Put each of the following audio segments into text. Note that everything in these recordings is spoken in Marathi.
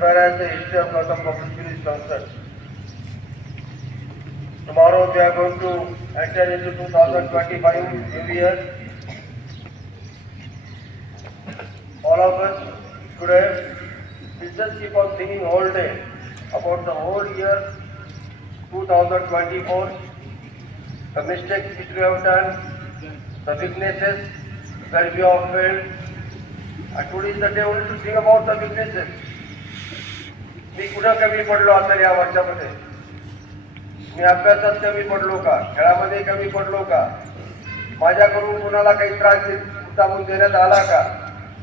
far as the history of Gautam Public School is concerned. Tomorrow we are going to enter into 2025 new year. All of us today, we just keep on thinking all day about the whole year 2024, the mistakes which we have done, the weaknesses that we have failed. Uh, And today is the day only to think about the weaknesses. मी कुठं कमी पडलो असेल या वर्षामध्ये मी अभ्यासात कमी पडलो का खेळामध्ये कमी पडलो का माझ्याकडून कुणाला काही त्रास दे- देण्यात आला का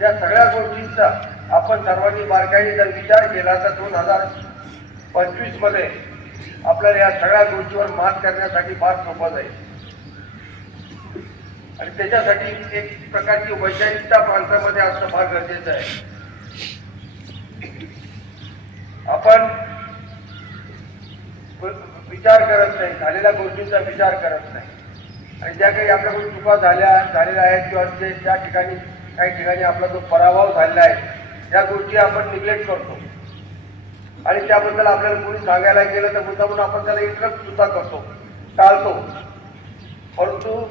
या सगळ्या गोष्टींचा आपण सर्वांनी बारकाईने जर विचार केला तर दोन हजार पंचवीसमध्ये आपल्याला या सगळ्या गोष्टीवर मात करण्यासाठी फार सोपं जाईल आणि त्याच्यासाठी एक प्रकारची वैचारिकता माणसामध्ये असणं फार गरजेचं आहे. आपण विचार करत नाही झालेल्या गोष्टींचा विचार करत नाही. आणि ज्या काही आपल्याकडून चुका झाल्या झालेल्या आहेत किंवा जे त्या ठिकाणी काही ठिकाणी आपला जो पराभव झालेला आहे त्या गोष्टी आपण निग्लेक्ट करतो. आणि त्याबद्दल आपल्याला कोणी सांगायला गेलं तर मुद्दामून आपण त्याला इंटरप्ट सुद्धा करतो टाळतो. परंतु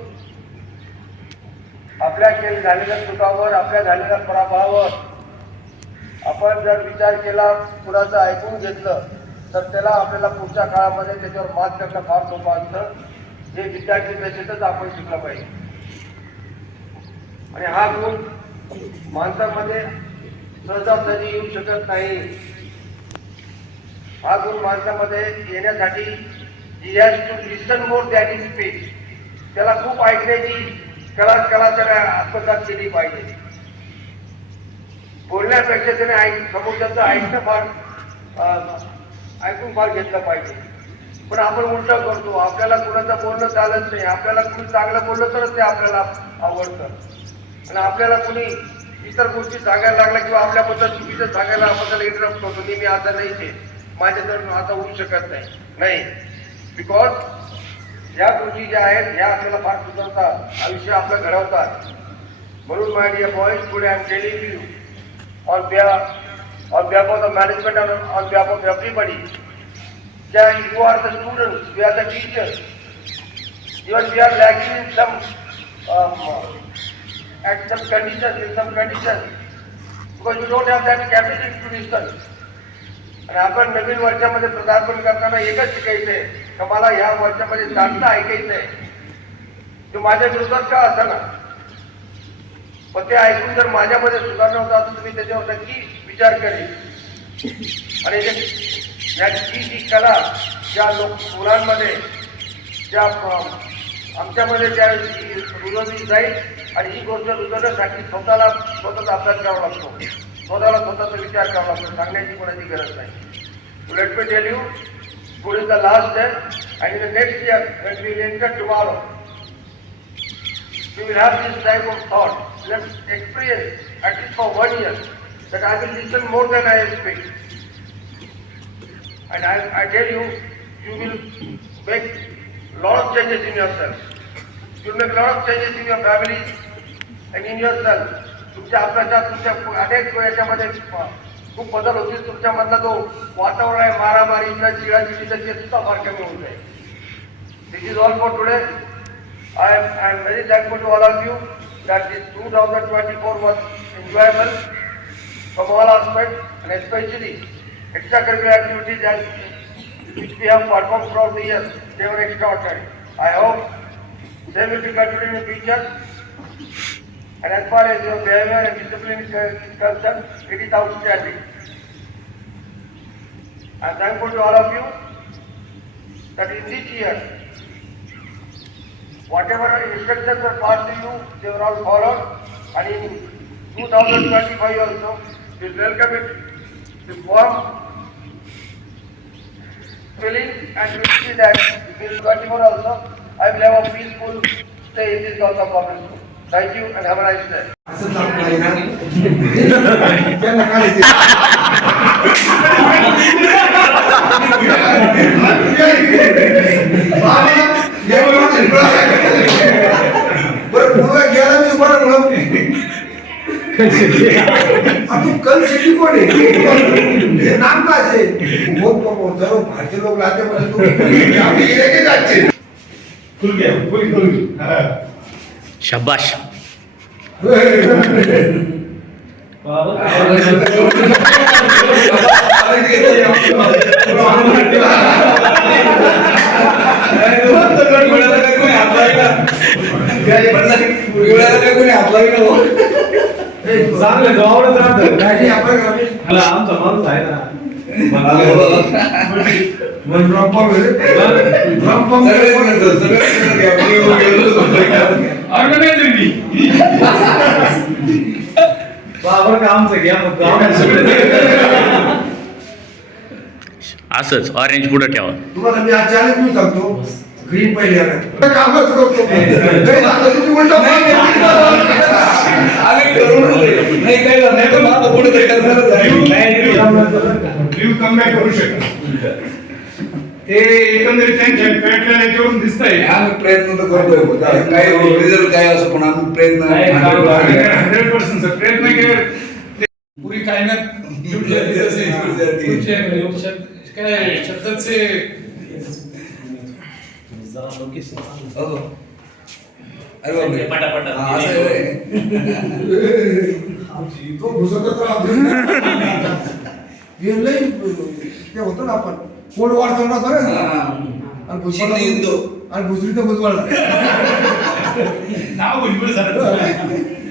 आपल्या केली झालेल्या चुकावर आपल्या झालेल्या पराभवावर. आपण जर विचार केला कुणाचं ऐकून घेतलं तर त्याला आपल्याला पुढच्या काळामध्ये त्याच्यावर मात करणं फार सोपं असतं. हे विद्यार्थी दशेतच आपण शिकलं पाहिजे. आणि हा गुण माणसामध्ये सहजासहजी येऊ शकत नाही. हा गुण माणसामध्ये येण्यासाठी he has to listen more that is speech त्याला खूप ऐकण्याची कला कला त्याला आत्मसात केली पाहिजे. बोलण्यापेक्षा त्याने ऐक समोरच्याचं ऐकणं फार ऐकून फार घेतलं पाहिजे. पण आपण उलटा करतो. आपल्याला कुणाचं बोलणं चालत नाही. आपल्याला कुणी चांगलं बोललं तरच ते आपल्याला आवडतं. आणि आपल्याला कुणी इतर गोष्टी सांगायला लागल्या किंवा आपल्याबद्दल चुकीचं सांगायला आपल्याला इंटरप्ट करतो. की मी आता नाही ते माझ्याकडून आता होऊ शकत नाही. नाही. बिकॉज ह्या गोष्टी ज्या आहेत ह्या आपल्याला फार सुधारतात आयुष्य आपलं घडवतात म्हणून माय डिअर बॉईज पुढे I am telling you on be on behalf of the management on behalf of everybody त्या you are the student you are the teacher even we are lagging in some at some condition in some condition because you don't have that capacity to distance आणि आपण नवीन वर्षामध्ये पदार्पण करताना एकच शिकायचंय का मला ह्या वर्षामध्ये जास्त ऐकायचंय ते माझ्या विरोधात का ना? पण ते ऐकून जर माझ्यामध्ये सुधारणा होता तर मी त्याच्यावर नक्की विचार करेन आणि जे- याची जी कला ज्या लोक मुलांमध्ये ज्या आमच्यामध्ये त्या रुजवली जाईल आणि ही गोष्ट रुजवण्यासाठी स्वतःला स्वतःचा अभ्यास करावा लागतो. स्वतःला स्वतःचा विचार करावा लागतो सांगण्याची कोणाची गरज नाही let me tell you good is the last day and in the next year when we enter tomorrow we will have this type of thought. Let's experience at least for one year that I will listen more than I speak. And I, I tell you, you will make lot of changes in yourself. You will make lot of changes in your family and in yourself. तुमच्या अभ्यासात तुमच्या अनेक याच्यामध्ये खूप बदल होतील. तुमच्यामधला जो वातावरण आहे मारामारी मारामारीचा चिळाचिडीचा ते सुद्धा फार कमी होऊन जाईल. This is all for today I am I am very thankful to all of you that is two thousand twenty four was enjoyable from all aspect and especially extra curricular activities and which we have perform from the year they were extraordinary I hope same will be continue in future And as far as your behavior and discipline is uh, concerned, it is outstanding. I am thankful to all of you that in this year, whatever instructions were passed to you, they were all followed. And in 2025 also, we welcome it with warm feeling and we see that in 2024 also, I will have a peaceful stay in this Gautam School. असं ना त्यांना कल शेती कोण आहे नाम काय आहे बहुत बाबा सर्व भारतीय लोक राहते तू आम्ही गेले की जायचे खुल गया फुल खुल गया शाबाश. चांगलं ग्रामीण मला आमचा माणूस आहे ना. बाबर घ्या मग आमचं असंच ऑरेंज पुढं ठेवा. तुम्हाला मी आज चॅलेंज मी सांगतो. ग्रीन पहिले आला कामच करतो. नाही कमबॅक करू शकत. ते एकंदरीत त्यांच्या पेटल्या याच्यावरून दिसतंय. आम्ही प्रयत्न तर करतोय काही रिझल्ट काय असो पण आम्ही प्रयत्न हंड्रेड पर्सेंट प्रयत्न केले. पूरी कायनात है. है। है, शब्द क्या है. शब्द से हो. अरे. हा, होय. तो घुसतच राहतो. हे लई ते होतं ना आपण. কোল্ড ওয়ার তোমরা করে না? হ্যাঁ, হ্যাঁ, হ্যাঁ। আর বুঝতে যুদ্ধ। আর বুঝলি তো বুঝবার না। বুঝবে স্যার।